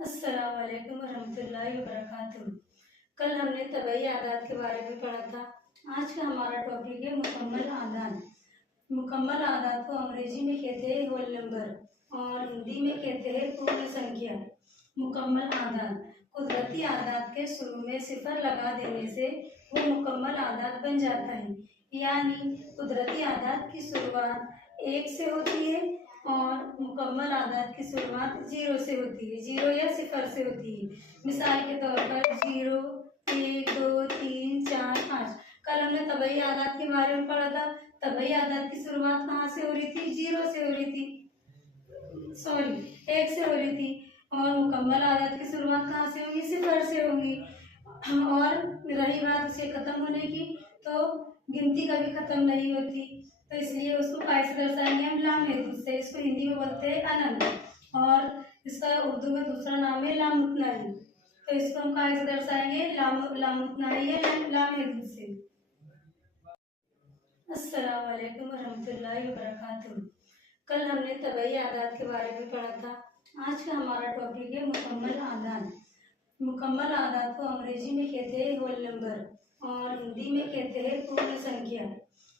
अस्सलाम वालेकुम वरहमतुल्लाहि वबरकातुहू। कल हमने तबई आदात के बारे में पढ़ा था। आज का हमारा टॉपिक है मुकम्मल आदात। मुकम्मल आदात को अंग्रेजी में कहते हैं होल नंबर और हिंदी में कहते हैं पूर्ण संख्या। मुकम्मल आदात कुदरती आदात के शुरू में सिफर लगा देने से वो मुकम्मल आदात बन जाता है। यानी कुदरती आदात की शुरुआत 1 से होती है और मुकम्मल आदात की शुरुआत 0 से होती है, 0 या सिफर से होती है। मिसाल के तौर पर 0, 1, 2, 3, 4, 5। कल हमने तबई आदात के बारे में पढ़ा था। तबई आदात की शुरुआत कहाँ से हो रही थी? 0 से हो रही थी, 1 से हो रही थी। और मुकम्मल आदात की शुरुआत कहाँ से होगी? सिफर से होगी। और रही बात उसे खत्म होने की, तो गिनती कभी खत्म नहीं होती, तो इसलिए उसको काय से दर्शाएंगे हम? लाम हेतु से। इसको हिंदी में बोलते हैं अनंत, और इसका उर्दू में दूसरा नाम है लामुतनाही। तो इसको हम काय से दर्शाएंगे? लामुतनाही या लाम हेतु से। अस्सलाम वालेकुम वरहमतुल्लाहि वबरकातुहू। कल हमने तबई आदात के बारे में पढ़ा था। आज का हमारा टॉपिक है मुकम्मल आदात। मुकम्मल आदात को अंग्रेजी में कहते हैं होल नंबर और हिंदी में कहते हैं पूर्ण संख्या।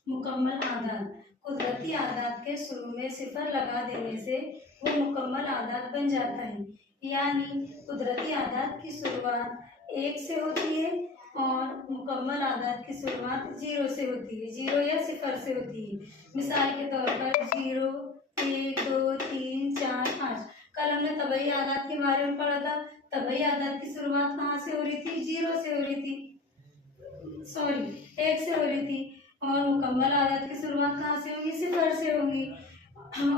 मुकम्मल आदात कुदरती आदात के शुरू में सिफर लगा देने से वो मुकम्मल आदात बन जाता है। यानी कुदरती आदात की शुरुआत 1 से होती है और मुकम्मल आदात की शुरुआत 0 से होती है, 0 या सिफर से होती है। मिसाल के तौर पर 0, 1, 2, 3, 4, 5। कल हमने तबई आदात के बारे में पढ़ा था। तबई आदात की शुरुआत कहाँ से हो रही थी? 0 से हो रही थी, 1 से हो रही थी। और मुकम्मल आदात की शुरुआत कहाँ से होगी? सिफर से होगी।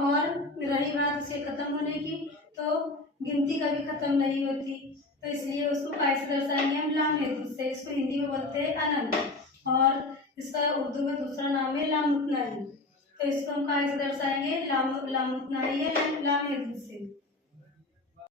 और रही बात उसे खत्म होने की, तो गिनती कभी खत्म नहीं होती, तो इसलिए उसको काय से दर्शाएंगे हम? लाम हेतु से। इसको हिंदी में बोलते हैं अनंत, और इसका उर्दू में दूसरा नाम है लामुतनाही। तो इसको हम काय से दर्शाएंगे? लामुतनाही या लाम हेतु से।